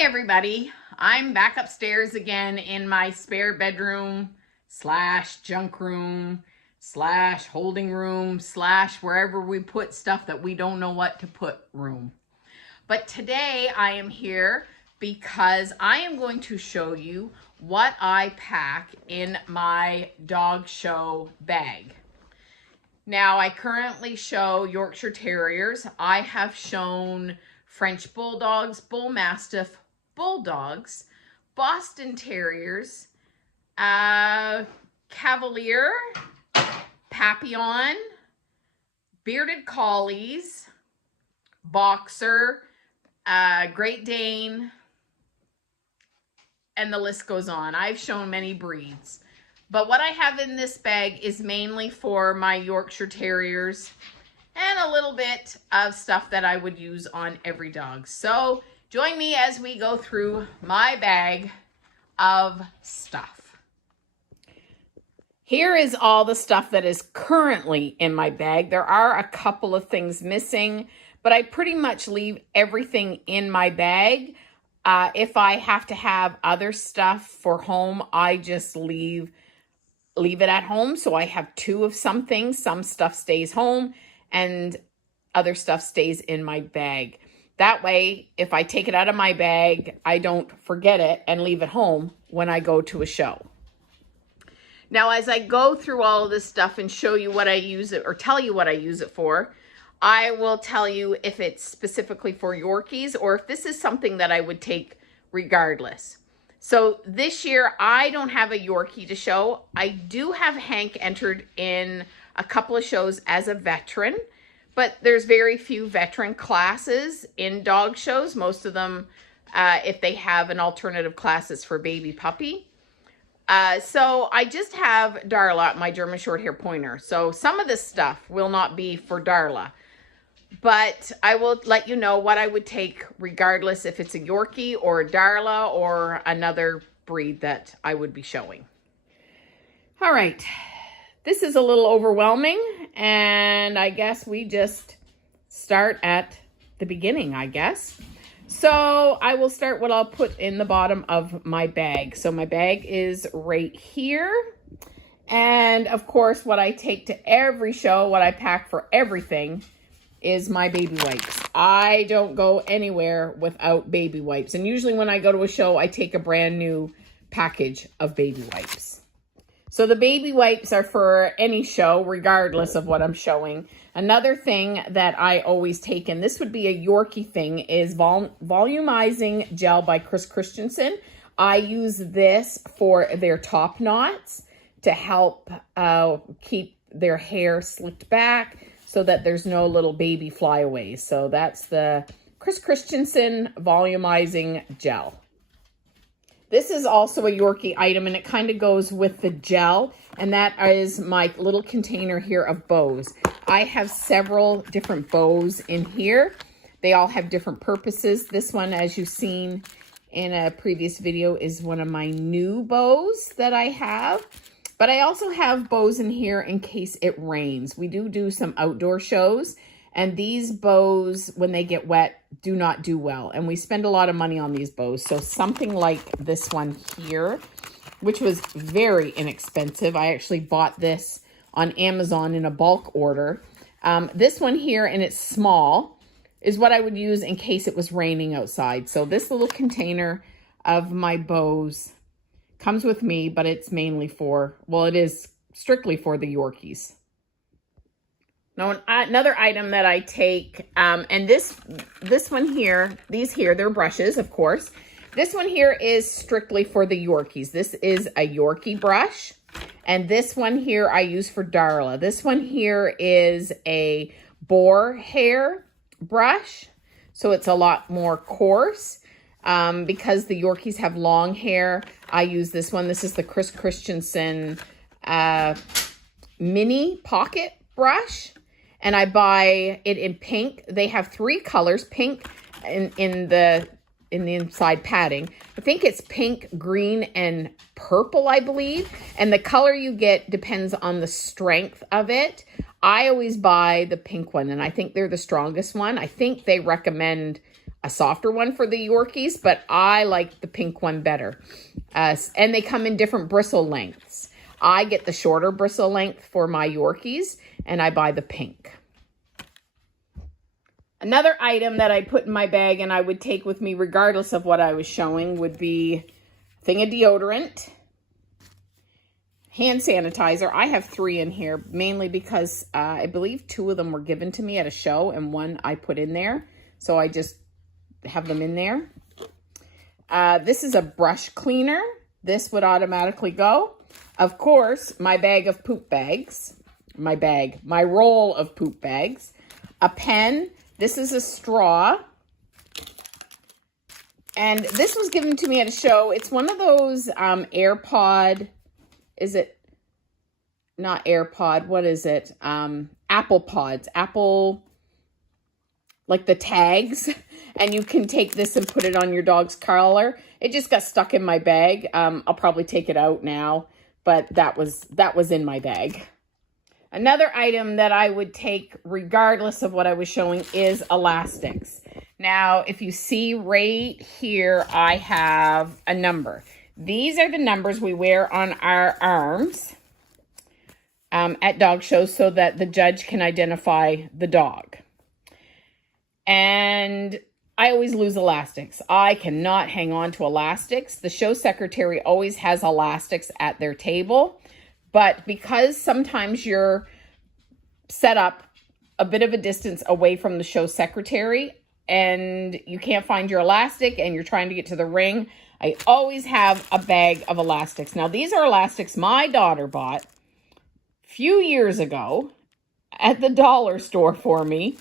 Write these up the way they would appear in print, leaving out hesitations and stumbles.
Hey everybody, I'm back upstairs again in my spare bedroom slash junk room slash holding room slash wherever we put stuff that we don't know what to put room. But today I am here because I am going to show you what I pack in my dog show bag. Now I currently show Yorkshire Terriers. I have shown French Bulldogs, Bull Mastiff, Bulldogs, Boston Terriers, Cavalier, Papillon, Bearded Collies, Boxer, Great Dane, and the list goes on. I've shown many breeds. But what I have in this bag is mainly for my Yorkshire Terriers and a little bit of stuff that I would use on every dog. So join me as we go through my bag of stuff. Here is all the stuff that is currently in my bag. There are a couple of things missing, but I pretty much leave everything in my bag. If I have to have other stuff for home, I just leave it at home. So I have two of some things. Some stuff stays home and other stuff stays in my bag. That way, if I take it out of my bag, I don't forget it and leave it home when I go to a show. Now, as I go through all of this stuff and show you what I use it or tell you what I use it for, I will tell you if it's specifically for Yorkies or if this is something that I would take regardless. So this year, I don't have a Yorkie to show. I do have Hank entered in a couple of shows as a veteran, but there's very few veteran classes in dog shows. Most of them, if they have an alternative classes for baby puppy. So I just have Darla, my German Shorthaired Pointer. So some of this stuff will not be for Darla, but I will let you know what I would take regardless if it's a Yorkie or a Darla or another breed that I would be showing. All right. This is a little overwhelming, and I guess we just start at the beginning, I guess. So I will start what I'll put in the bottom of my bag. So my bag is right here. And of course, what I take to every show, what I pack for everything is my baby wipes. I don't go anywhere without baby wipes. And usually when I go to a show, I take a brand new package of baby wipes. So the baby wipes are for any show, regardless of what I'm showing. Another thing that I always take, and this would be a Yorkie thing, is volumizing gel by Chris Christensen. I use this for their top knots to help keep their hair slicked back so that there's no little baby flyaways. So that's the Chris Christensen volumizing gel. This is also a Yorkie item, and it kind of goes with the gel, and that is my little container here of bows. I have several different bows in here. They all have different purposes. This one, as you've seen in a previous video, is one of my new bows that I have. But I also have bows in here in case it rains. We do some outdoor shows, and these bows, when they get wet, do not do well. And we spend a lot of money on these bows. So something like this one here, which was very inexpensive. I actually bought this on Amazon in a bulk order. This one here, and it's small, is what I would use in case it was raining outside. So this little container of my bows comes with me, but it's mainly for, well, it is strictly for the Yorkies. Now, another item that I take, and this one here, these here, they're brushes, of course. This one here is strictly for the Yorkies. This is a Yorkie brush, and this one here I use for Darla. This one here is a boar hair brush, so it's a lot more coarse. Because the Yorkies have long hair, I use this one. This is the Chris Christensen mini pocket brush. And I buy it in pink. They have 3 colors, pink in the inside padding. I think it's pink, green, and purple, I believe. And the color you get depends on the strength of it. I always buy the pink one, and I think they're the strongest one. I think they recommend a softer one for the Yorkies, but I like the pink one better. And they come in different bristle lengths. I get the shorter bristle length for my Yorkies, and I buy the pink. Another item that I put in my bag and I would take with me regardless of what I was showing would be a thing of deodorant, hand sanitizer. I have 3 in here, mainly because I believe 2 of them were given to me at a show and 1 I put in there. So I just have them in there. This is a brush cleaner. This would automatically go. Of course, my bag of poop bags, my roll of poop bags, a pen. This is a straw. And this was given to me at a show. It's one of those AirPod, is it not AirPod? What is it? Apple Pods, Apple, like the tags. And you can take this and put it on your dog's collar. It just got stuck in my bag. I'll probably take it out now, but that was in my bag. Another item that I would take regardless of what I was showing is elastics. Now, if you see right here, I have a number. These are the numbers we wear on our arms at dog shows so that the judge can identify the dog. And I always lose elastics. I cannot hang on to elastics. The show secretary always has elastics at their table. But because sometimes you're set up a bit of a distance away from the show secretary and you can't find your elastic and you're trying to get to the ring, I always have a bag of elastics. Now, these are elastics my daughter bought a few years ago at the dollar store for me.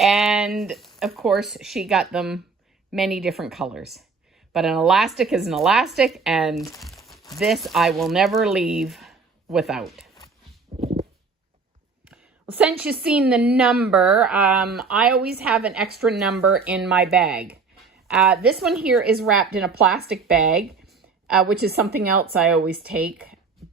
And, of course, she got them many different colors. But an elastic is an elastic, and this I will never leave without. Well, since you've seen the number, I always have an extra number in my bag. This one here is wrapped in a plastic bag, which is something else I always take.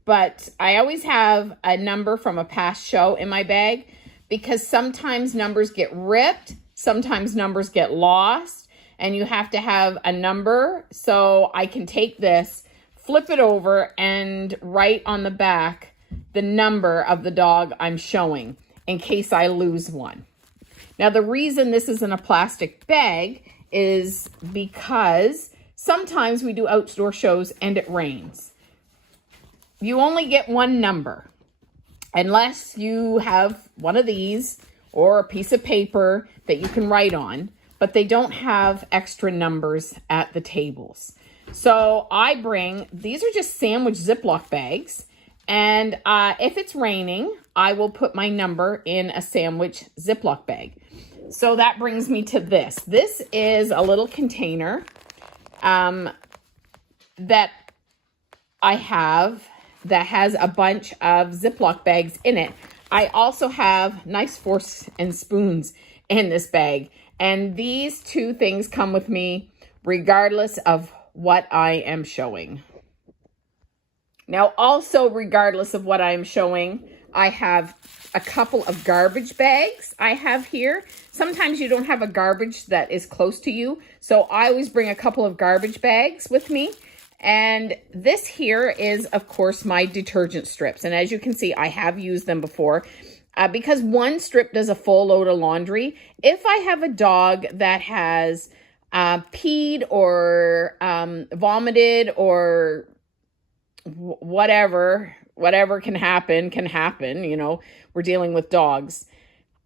But I always have a number from a past show in my bag because sometimes numbers get ripped, sometimes numbers get lost, and you have to have a number. So I can take this, flip it over, and write on the back the number of the dog I'm showing in case I lose one. Now, the reason this is in a plastic bag is because sometimes we do outdoor shows and it rains. You only get one number unless you have one of these or a piece of paper that you can write on, but they don't have extra numbers at the tables. So I bring, these are just sandwich Ziploc bags, and if it's raining, I will put my number in a sandwich Ziploc bag. So that brings me to this. This is a little container that I have that has a bunch of Ziploc bags in it. I also have nice forks and spoons in this bag. And these two things come with me regardless of what I am showing. Now, also regardless of what I am showing, I have a couple of garbage bags I have here. Sometimes you don't have a garbage that is close to you, so I always bring a couple of garbage bags with me. And this here is, of course, my detergent strips. And as you can see, I have used them before because one strip does a full load of laundry. If I have a dog that has peed or vomited or whatever can happen, you know, we're dealing with dogs.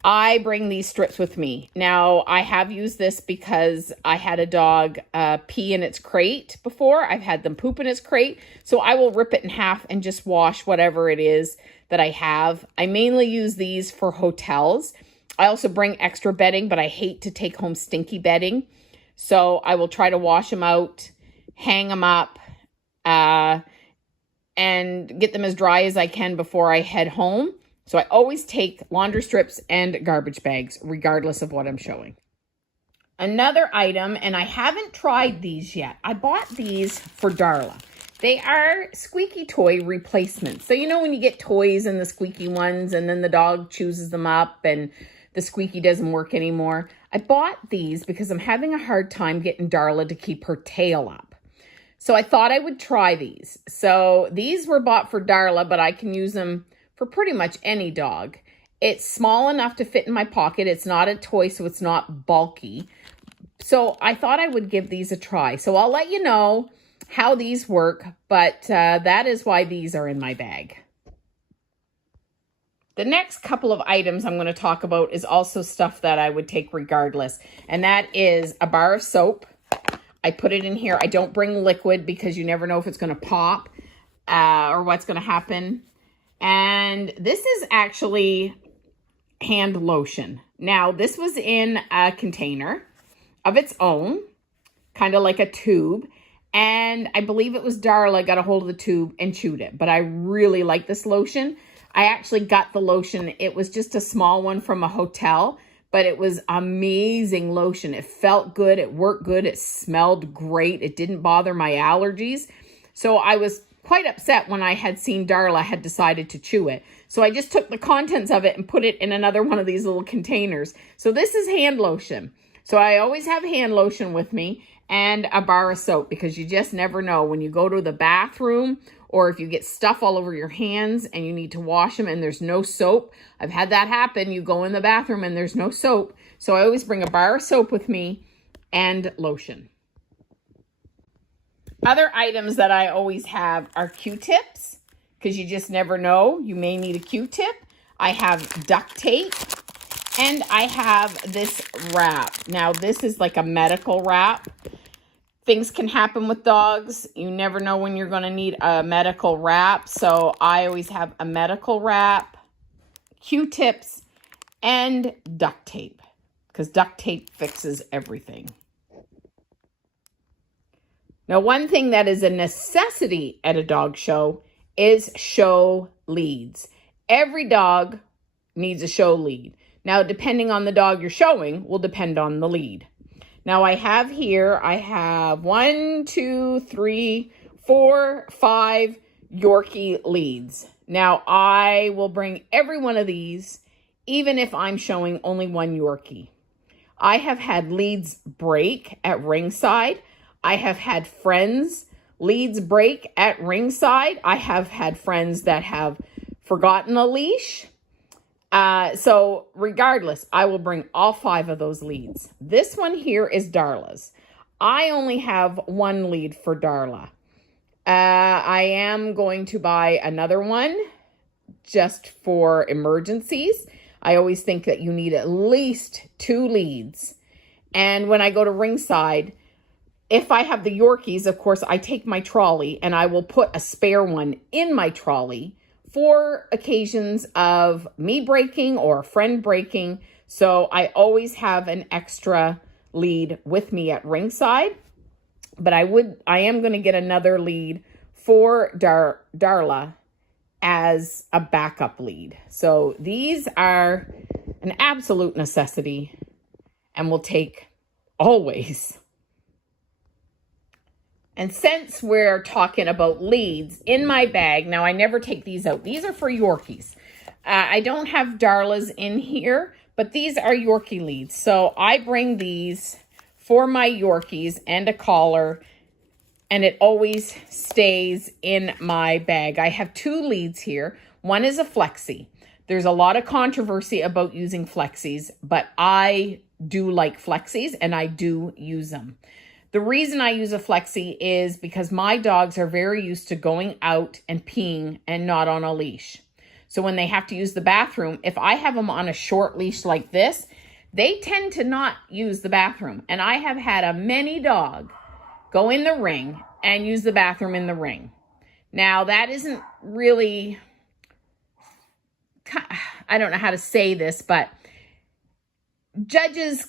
I bring these strips with me. Now, I have used this because I had a dog pee in its crate before. I've had them poop in its crate. So I will rip it in half and just wash whatever it is that I have. I mainly use these for hotels. I also bring extra bedding, but I hate to take home stinky bedding. So I will try to wash them out, hang them up, and get them as dry as I can before I head home. So I always take laundry strips and garbage bags, regardless of what I'm showing. Another item, and I haven't tried these yet. I bought these for Darla. They are squeaky toy replacements. So you know when you get toys and the squeaky ones, and then the dog chews them up and the squeaky doesn't work anymore. I bought these because I'm having a hard time getting Darla to keep her tail up. So I thought I would try these. So these were bought for Darla, but I can use them for pretty much any dog. It's small enough to fit in my pocket. It's not a toy, so it's not bulky. So I thought I would give these a try. So I'll let you know how these work, but that is why these are in my bag. The next couple of items I'm going to talk about is also stuff that I would take regardless, and that is a bar of soap. I put it in here. I don't bring liquid because you never know if it's going to pop or what's going to happen. And this is actually hand lotion. Now, this was in a container of its own, kind of like a tube. And I believe it was Darla got a hold of the tube and chewed it. But I really like this lotion. I actually got the lotion. It was just a small one from a hotel, but it was amazing lotion. It felt good. It worked good. It smelled great. It didn't bother my allergies. So I was quite upset when I had seen Darla had decided to chew it. So I just took the contents of it and put it in another one of these little containers. So this is hand lotion. So I always have hand lotion with me and a bar of soap because you just never know when you go to the bathroom or if you get stuff all over your hands and you need to wash them and there's no soap. I've had that happen. You go in the bathroom and there's no soap. So I always bring a bar of soap with me and lotion. Other items that I always have are Q-tips because you just never know. You may need a Q-tip. I have duct tape and I have this wrap. Now this is like a medical wrap. Things can happen with dogs. You never know when you're going to need a medical wrap. So I always have a medical wrap, Q-tips, and duct tape because duct tape fixes everything. Now, one thing that is a necessity at a dog show is show leads. Every dog needs a show lead. Now, depending on the dog you're showing will depend on the lead. Now, I have 1, 2, 3, 4, 5 Yorkie leads. Now, I will bring every one of these, even if I'm showing only one Yorkie. I have had leads break at ringside. I have had friends leads break at ringside. I have had friends that have forgotten a leash. So regardless, I will bring all 5 of those leads. This one here is Darla's. I only have one lead for Darla. I am going to buy another one just for emergencies. I always think that you need at least 2 leads. And when I go to ringside, if I have the Yorkies, of course, I take my trolley and I will put a spare one in my trolley for occasions of me breaking or a friend breaking. So I always have an extra lead with me at ringside. But I am going to get another lead for Darla as a backup lead. So these are an absolute necessity and will take always. And since we're talking about leads in my bag, now I never take these out. These are for Yorkies. I don't have Darla's in here, but these are Yorkie leads. So I bring these for my Yorkies and a collar, and it always stays in my bag. I have 2 leads here. One is a flexi. There's a lot of controversy about using flexis, but I do like flexis and I do use them. The reason I use a flexi is because my dogs are very used to going out and peeing and not on a leash. So when they have to use the bathroom, if I have them on a short leash like this, they tend to not use the bathroom. And I have had a mini dog go in the ring and use the bathroom in the ring. Now that isn't really, I don't know how to say this, but judges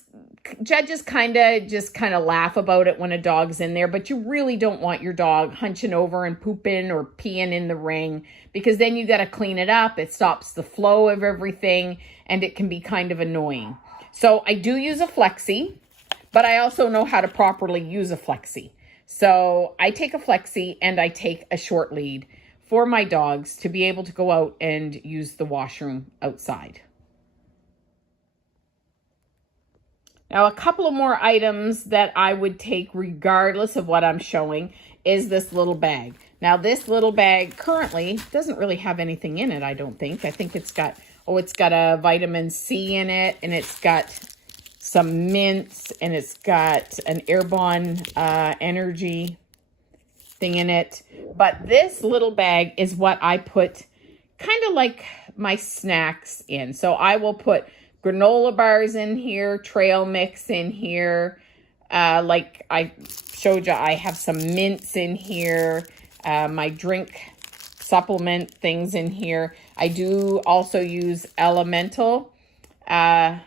kind of laugh about it when a dog's in there, but you really don't want your dog hunching over and pooping or peeing in the ring because then you got to clean it up. It stops the flow of everything and it can be kind of annoying. So I do use a flexi, but I also know how to properly use a flexi. So I take a flexi and I take a short lead for my dogs to be able to go out and use the washroom outside. Now, a couple of more items that I would take regardless of what I'm showing is this little bag. Now, this little bag currently doesn't really have anything in it, I don't think. I think it's got, oh, it's got a vitamin C in it, and it's got some mints, and it's got an airborne energy thing in it. But this little bag is what I put kind of like my snacks in. So I will put granola bars in here, trail mix in here. Like I showed you, I have some mints in here, my drink supplement things in here. I do also use Elemental, and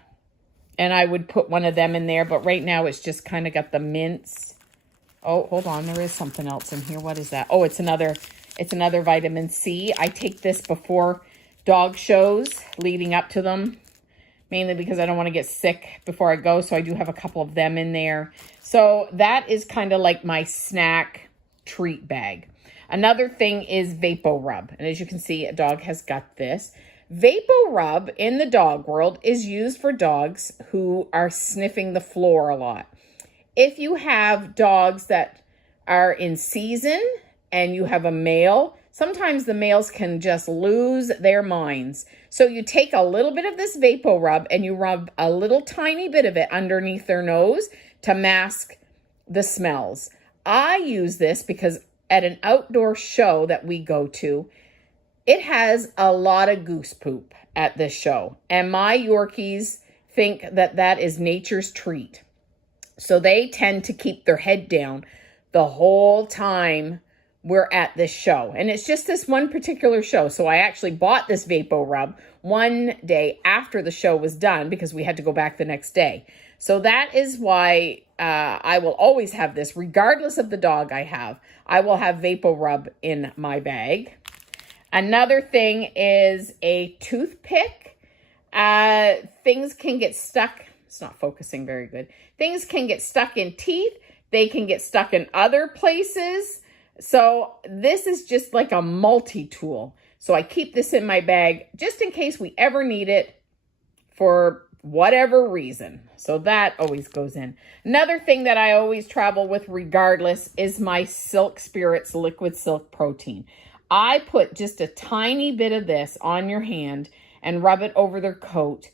I would put one of them in there, but right now it's just kind of got the mints. Oh, hold on, there is something else in here. What is that? Oh, it's another vitamin C. I take this before dog shows, leading up to them, mainly because I don't want to get sick before I go, so I do have a couple of them in there. So that is kind of like my snack treat bag. Another thing is Vapo Rub, and as you can see, a dog has got this. Vapo Rub in the dog world is used for dogs who are sniffing the floor a lot. If you have dogs that are in season and you have a male, sometimes the males can just lose their minds. So you take a little bit of this Vapo Rub and you rub a little tiny bit of it underneath their nose to mask the smells. I use this because at an outdoor show that we go to, it has a lot of goose poop at this show. And my Yorkies think that that is nature's treat. So they tend to keep their head down the whole time we're at this show. And it's just this one particular show. So I actually bought this Vapo Rub one day after the show was done because we had to go back the next day. So that is why I will always have this, regardless of the dog I have. I will have Vapo Rub in my bag. Another thing is a toothpick. Things can get stuck. It's not focusing very good. Things can get stuck in teeth. They can get stuck in other places. So this is just like a multi-tool. So I keep this in my bag just in case we ever need it for whatever reason. So that always goes in. Another thing that I always travel with regardless is my Silk Spirits Liquid Silk Protein. I put just a tiny bit of this on your hand and rub it over their coat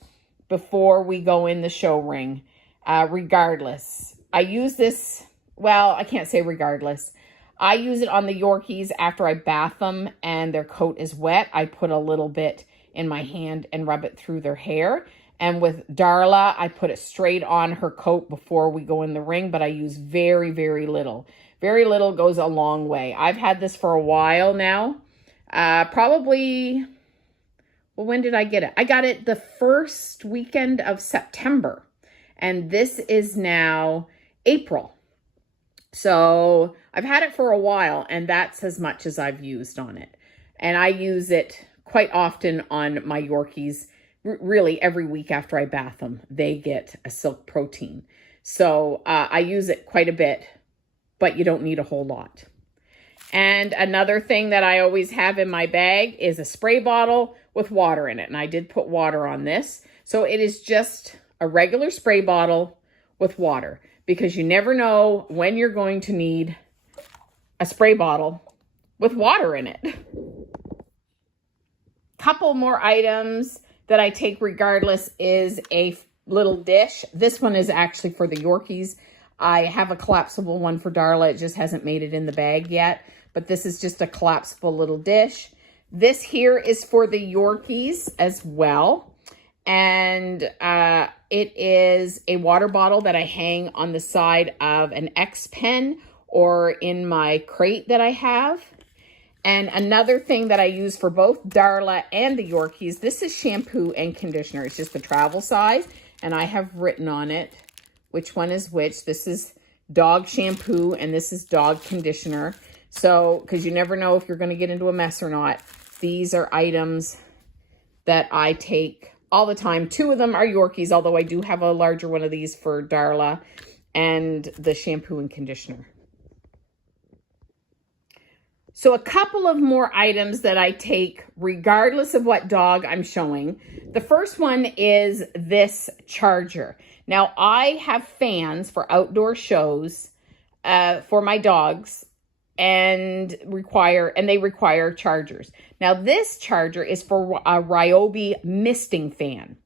before we go in the show ring. Regardless, I use this, well, I can't say regardless. I use it on the Yorkies after I bath them and their coat is wet. I put a little bit in my hand and rub it through their hair. And with Darla, I put it straight on her coat before we go in the ring, but I use very, very little. Very little goes a long way. I've had this for a while now. Probably, well, when did I get it? I got it the first weekend of September. And this is now April. So I've had it for a while, and that's as much as I've used on it. And I use it quite often on my Yorkies. Really, every week after I bath them, they get a silk protein. So I use it quite a bit, but you don't need a whole lot. And another thing that I always have in my bag is a spray bottle with water in it. And I did put water on this. So it is just a regular spray bottle with water, because you never know when you're going to need a spray bottle with water in it. Couple more items that I take regardless is a little dish. This one is actually for the Yorkies. I have a collapsible one for Darla. It just hasn't made it in the bag yet, but this is just a collapsible little dish. This here is for the Yorkies as well. And it is a water bottle that I hang on the side of an X pen or in my crate that I have. And another thing that I use for both Darla and the Yorkies, this is shampoo and conditioner. It's just the travel size, and I have written on it which one is which. This is dog shampoo and this is dog conditioner. So, because you never know if you're going to get into a mess or not, these are items that I take all the time. Two of them are Yorkies, although I do have a larger one of these for Darla, and the shampoo and conditioner. So a couple of more items that I take regardless of what dog I'm showing. The first one is this charger. Now I have fans for outdoor shows for my dogs and they require chargers. Now this charger is for a Ryobi misting fan.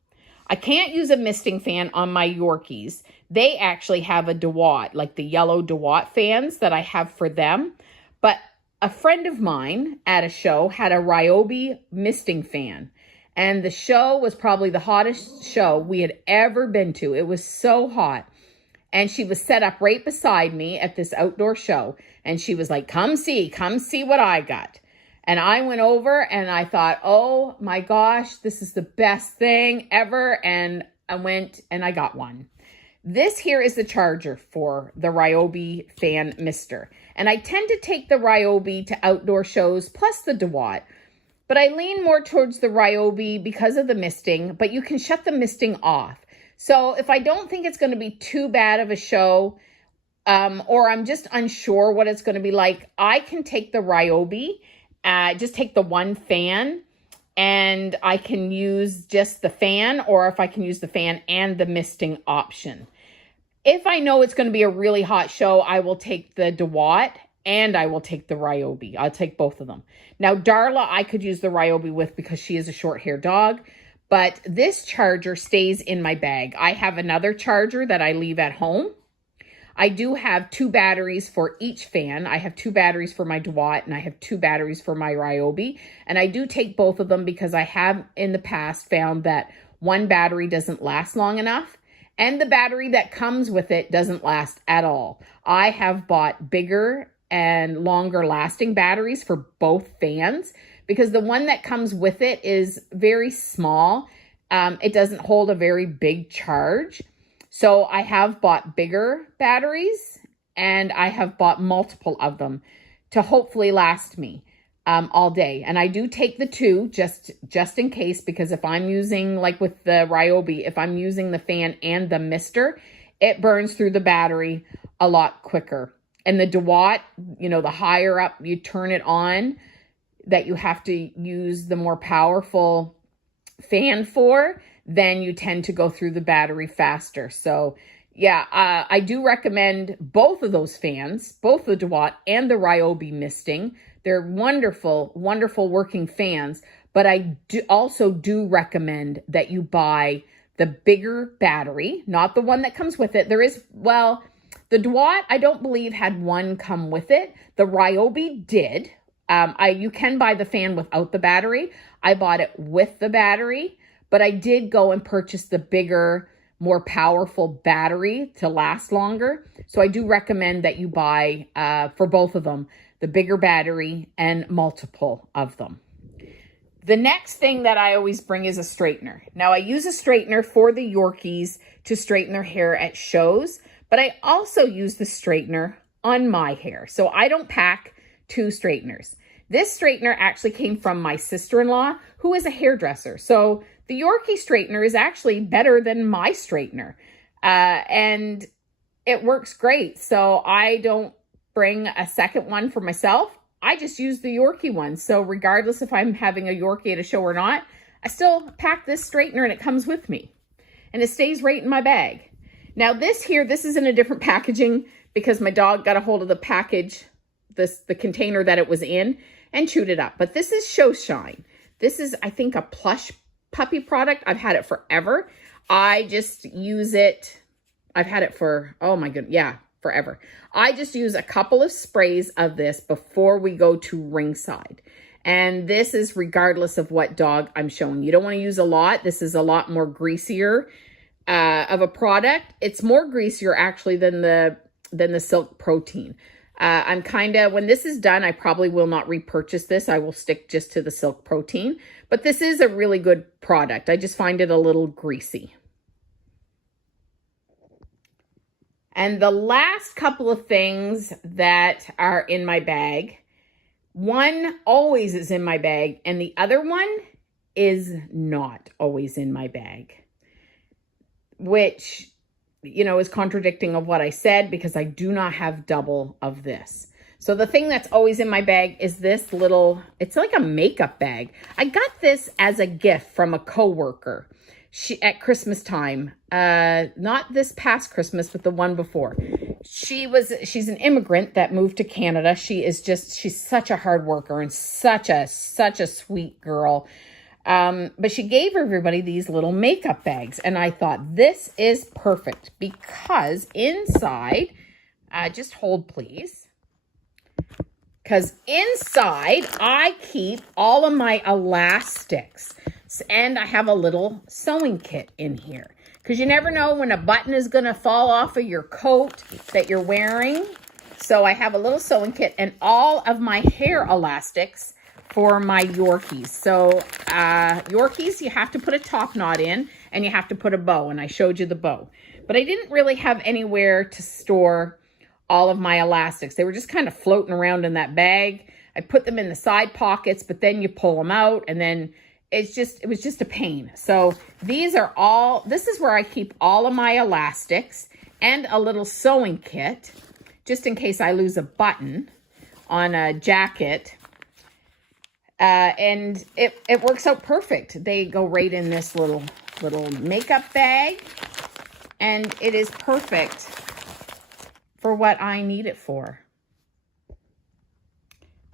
I can't use a misting fan on my Yorkies. They actually have a DeWatt, like the yellow DeWatt fans that I have for them. But a friend of mine at a show had a Ryobi misting fan. And the show was probably the hottest show we had ever been to. It was so hot. And she was set up right beside me at this outdoor show. And she was like, come see what I got. And I went over and I thought, oh my gosh, this is the best thing ever. And I went and I got one. This here is the charger for the Ryobi fan mister. And I tend to take the Ryobi to outdoor shows plus the DeWatt. But I lean more towards the Ryobi because of the misting, but you can shut the misting off. So if I don't think it's going to be too bad of a show, or I'm just unsure what it's going to be like, I can take the Ryobi, just take the one fan, and I can use just the fan, or if I can use the fan and the misting option. If I know it's going to be a really hot show, I will take the DeWatt and I will take the Ryobi. I'll take both of them. Now, Darla, I could use the Ryobi with because she is a short-haired dog, but this charger stays in my bag. I have another charger that I leave at home. I do have 2 batteries for each fan. I have 2 batteries for my DeWatt and I have 2 batteries for my Ryobi. And I do take both of them because I have in the past found that one battery doesn't last long enough. And the battery that comes with it doesn't last at all. I have bought bigger and longer lasting batteries for both fans because the one that comes with it is very small. It doesn't hold a very big charge. So I have bought bigger batteries and I have bought multiple of them to hopefully last me all day. And I do take the 2 just in case, because if I'm using, like with the Ryobi, if I'm using the fan and the mister, it burns through the battery a lot quicker. And the DeWatt, you know, the higher up you turn it on, that you have to use the more powerful fan for, then you tend to go through the battery faster. So yeah, I do recommend both of those fans, both the DeWatt and the Ryobi misting. They're wonderful, wonderful working fans, but I also do recommend that you buy the bigger battery, not the one that comes with it. There is, well, the DeWatt, I don't believe had one come with it. The Ryobi did. You can buy the fan without the battery. I bought it with the battery, but I did go and purchase the bigger, more powerful battery to last longer. So I do recommend that you buy, for both of them, the bigger battery and multiple of them. The next thing that I always bring is a straightener. Now I use a straightener for the Yorkies to straighten their hair at shows, but I also use the straightener on my hair. So I don't pack 2 straighteners. This straightener actually came from my sister-in-law, who is a hairdresser. So the Yorkie straightener is actually better than my straightener. And it works great. So I don't bring a second one for myself. I just use the Yorkie one. So regardless if I'm having a Yorkie at a show or not, I still pack this straightener and it comes with me. And it stays right in my bag. Now this is in a different packaging because my dog got a hold of the package, the container that it was in, and chewed it up. But this is Show Shine. This is, I think, a plush puppy product. I've had it forever. I just use it. I've had it for, oh my goodness, yeah, forever. I just use a couple of sprays of this before we go to ringside. And this is regardless of what dog I'm showing. You don't want to use a lot. This is a lot more greasier of a product. It's more greasier actually than the Silk Protein. I'm when this is done, I probably will not repurchase this. I will stick just to the Silk Protein, but this is a really good product. I just find it a little greasy. And the last couple of things that are in my bag, one always is in my bag and the other one is not always in my bag, which, you know, is contradicting of what I said because I do not have double of this. So the thing that's always in my bag is this little, it's like a makeup bag. I got this as a gift from a coworker. At Christmas time, not this past Christmas, but the one before. She's an immigrant that moved to Canada. She's such a hard worker and such a sweet girl. But she gave everybody these little makeup bags. And I thought, this is perfect because inside, just hold please. Because inside, I keep all of my elastics. And I have a little sewing kit in here. Because you never know when a button is going to fall off of your coat that you're wearing. So I have a little sewing kit and all of my hair elastics for my Yorkies. So Yorkies, you have to put a top knot in and you have to put a bow. And I showed you the bow. But I didn't really have anywhere to store all of my elastics. They were just kind of floating around in that bag. I put them in the side pockets, but then you pull them out and then it was just a pain. So this is where I keep all of my elastics and a little sewing kit, just in case I lose a button on a jacket. And it works out perfect. They go right in this little makeup bag, and it is perfect for what I need it for.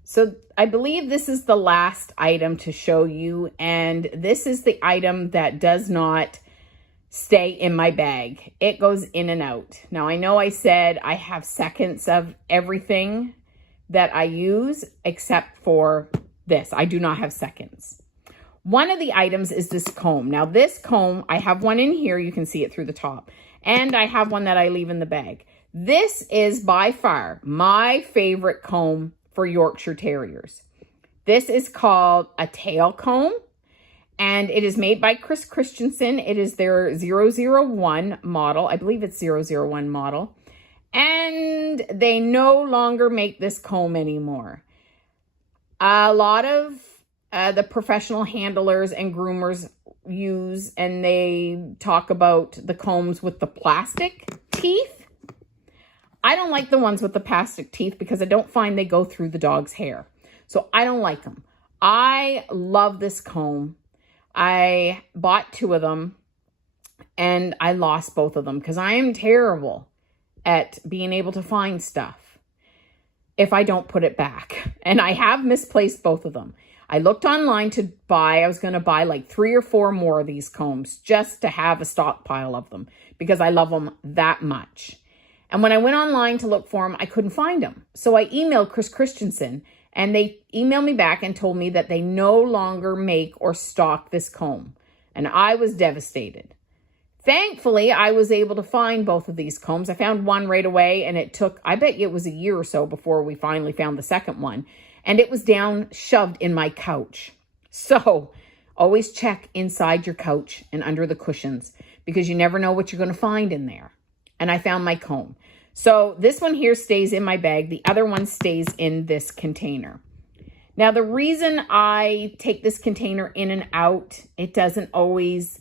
So I believe this is the last item to show you, and this is the item that does not stay in my bag. It goes in and out. Now, I know I said I have seconds of everything that I use except for this. I do not have seconds. One of the items is this comb. Now, this comb, I have one in here. You can see it through the top. And I have one that I leave in the bag. This is by far my favorite comb for Yorkshire Terriers. This is called a tail comb, and it is made by Chris Christensen. It is their 001 model. I believe it's 001 model. And they no longer make this comb anymore. A lot of the professional handlers and groomers use, and they talk about the combs with the plastic teeth. I don't like the ones with the plastic teeth because I don't find they go through the dog's hair. So I don't like them. I love this comb. I bought 2 of them and I lost both of them because I am terrible at being able to find stuff if I don't put it back. And I have misplaced both of them. I looked online I was going to buy like 3 or 4 more of these combs just to have a stockpile of them because I love them that much. And when I went online to look for them, I couldn't find them. So I emailed Chris Christensen, and they emailed me back and told me that they no longer make or stock this comb. And I was devastated. Thankfully, I was able to find both of these combs. I found one right away, and it took, I bet you it was a year or so before we finally found the second one. And it was shoved in my couch. So always check inside your couch and under the cushions because you never know what you're going to find in there. And I found my comb. So this one here stays in my bag. The other one stays in this container. Now, the reason I take this container in and out, it doesn't always,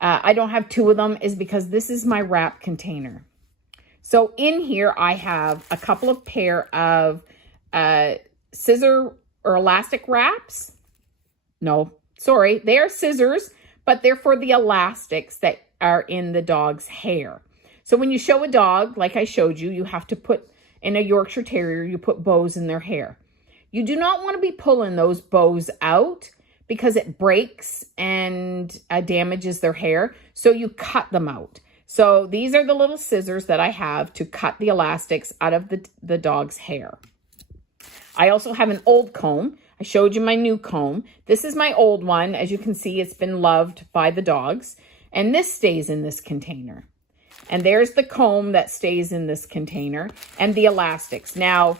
I don't have 2 of them, is because this is my wrap container. So in here, I have a couple of pair of scissor or elastic wraps. No, sorry, they are scissors, but they're for the elastics that are in the dog's hair. So when you show a dog, like I showed you, you have to put, in a Yorkshire Terrier, you put bows in their hair. You do not want to be pulling those bows out because it breaks and damages their hair. So you cut them out. So these are the little scissors that I have to cut the elastics out of the dog's hair. I also have an old comb. I showed you my new comb. This is my old one. As you can see, it's been loved by the dogs. And this stays in this container. And there's the comb that stays in this container and the elastics. Now,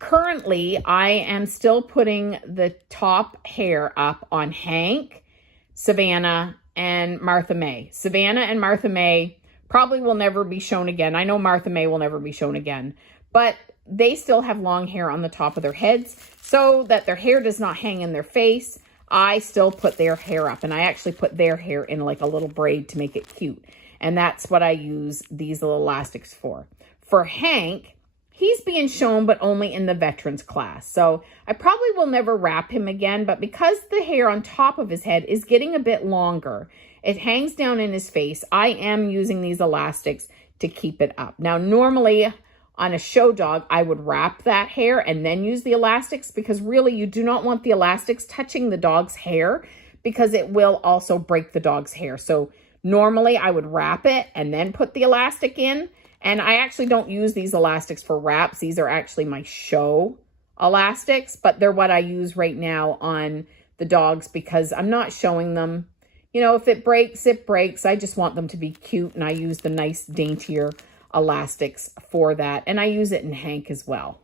currently, I am still putting the top hair up on Hank, Savannah, and Martha May. Savannah and Martha May probably will never be shown again. I know Martha May will never be shown again. But they still have long hair on the top of their heads so that their hair does not hang in their face. I still put their hair up. And I actually put their hair in like a little braid to make it cute. And that's what I use these little elastics for. For Hank, he's being shown, but only in the veterans class. So I probably will never wrap him again, but because the hair on top of his head is getting a bit longer, it hangs down in his face, I am using these elastics to keep it up. Now, normally on a show dog, I would wrap that hair and then use the elastics, because really you do not want the elastics touching the dog's hair, because it will also break the dog's hair. So normally I would wrap it and then put the elastic in. And I actually don't use these elastics for wraps. These are actually my show elastics, but they're what I use right now on the dogs because I'm not showing them. You know, if it breaks, it breaks. I just want them to be cute, and I use the nice daintier elastics for that. And I use it in Hank as well.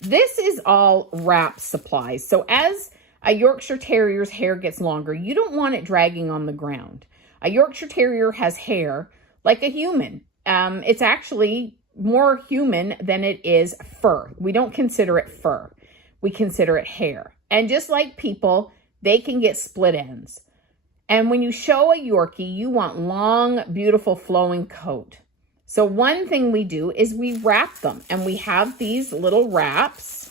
This is all wrap supplies. So as a Yorkshire Terrier's hair gets longer, you don't want it dragging on the ground. A Yorkshire Terrier has hair like a human. It's actually more human than it is fur. We don't consider it fur. We consider it hair. And just like people, they can get split ends. And when you show a Yorkie, you want long, beautiful, flowing coat. So one thing we do is we wrap them, and we have these little wraps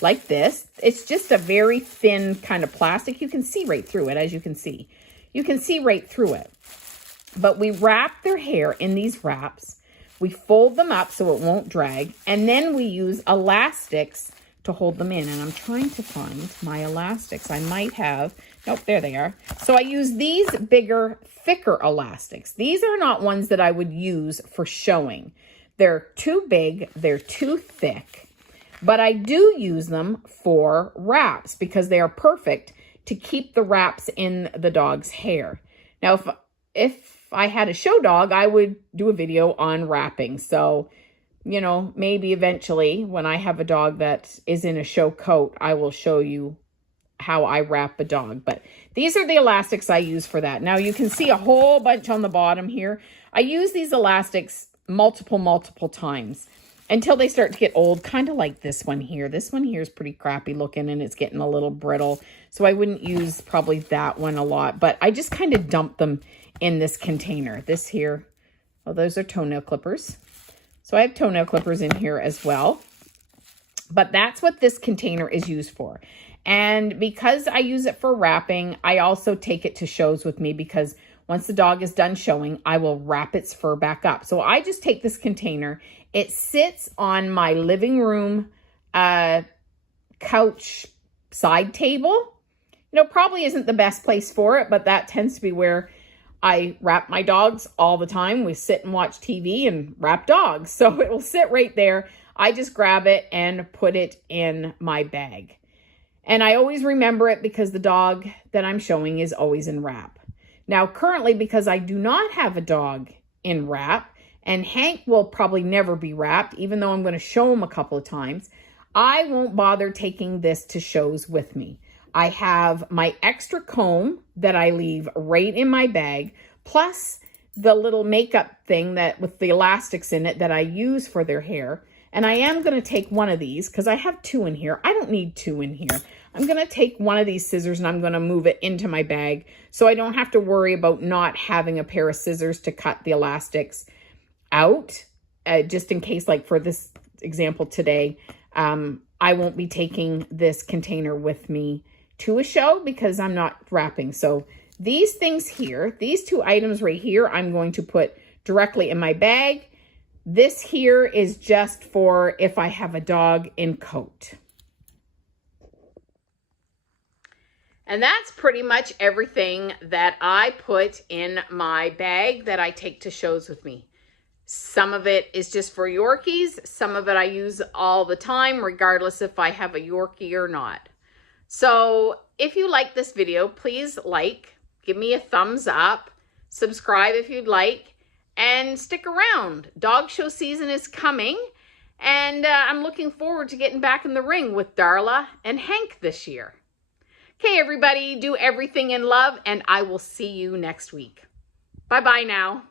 like this. It's just a very thin kind of plastic. You can see right through it, as you can see. You can see right through it. But we wrap their hair in these wraps. We fold them up so it won't drag. And then we use elastics to hold them in. And I'm trying to find my elastics. I might have, nope, there they are. So I use these bigger, thicker elastics. These are not ones that I would use for showing. They're too big, they're too thick. But I do use them for wraps because they are perfect to keep the wraps in the dog's hair. Now, if I had a show dog, I would do a video on wrapping. So, you know, maybe eventually when I have a dog that is in a show coat, I will show you how I wrap a dog. But these are the elastics I use for that. Now you can see a whole bunch on the bottom here. I use these elastics multiple times until they start to get old, kind of like this one here. This one here is pretty crappy looking and it's getting a little brittle. So I wouldn't use probably that one a lot, but I just kind of dump them in this container. This here, well, those are toenail clippers. So I have toenail clippers in here as well. But that's what this container is used for. And because I use it for wrapping, I also take it to shows with me because once the dog is done showing, I will wrap its fur back up. So I just take this container. It sits on my living room couch side table. You know, probably isn't the best place for it, but that tends to be where I wrap my dogs all the time. We sit and watch TV and wrap dogs. So it will sit right there. I just grab it and put it in my bag. And I always remember it because the dog that I'm showing is always in wrap. Now, currently, because I do not have a dog in wrap, and Hank will probably never be wrapped, even though I'm going to show him a couple of times, I won't bother taking this to shows with me. I have my extra comb that I leave right in my bag, plus the little makeup thing that with the elastics in it that I use for their hair. And I am going to take one of these because I have two in here. I don't need two in here. I'm going to take one of these scissors and I'm going to move it into my bag so I don't have to worry about not having a pair of scissors to cut the elastics out. Just in case, like for this example today, I won't be taking this container with me to a show because I'm not wrapping. So these things here, these two items right here, I'm going to put directly in my bag. This here is just for if I have a dog in coat. And that's pretty much everything that I put in my bag that I take to shows with me. Some of it is just for Yorkies. Some of it I use all the time, regardless if I have a Yorkie or not. So if you like this video, please like, give me a thumbs up, subscribe if you'd like, and stick around. Dog show season is coming, and I'm looking forward to getting back in the ring with Darla and Hank this year. Okay, everybody, do everything in love, and I will see you next week. Bye-bye now.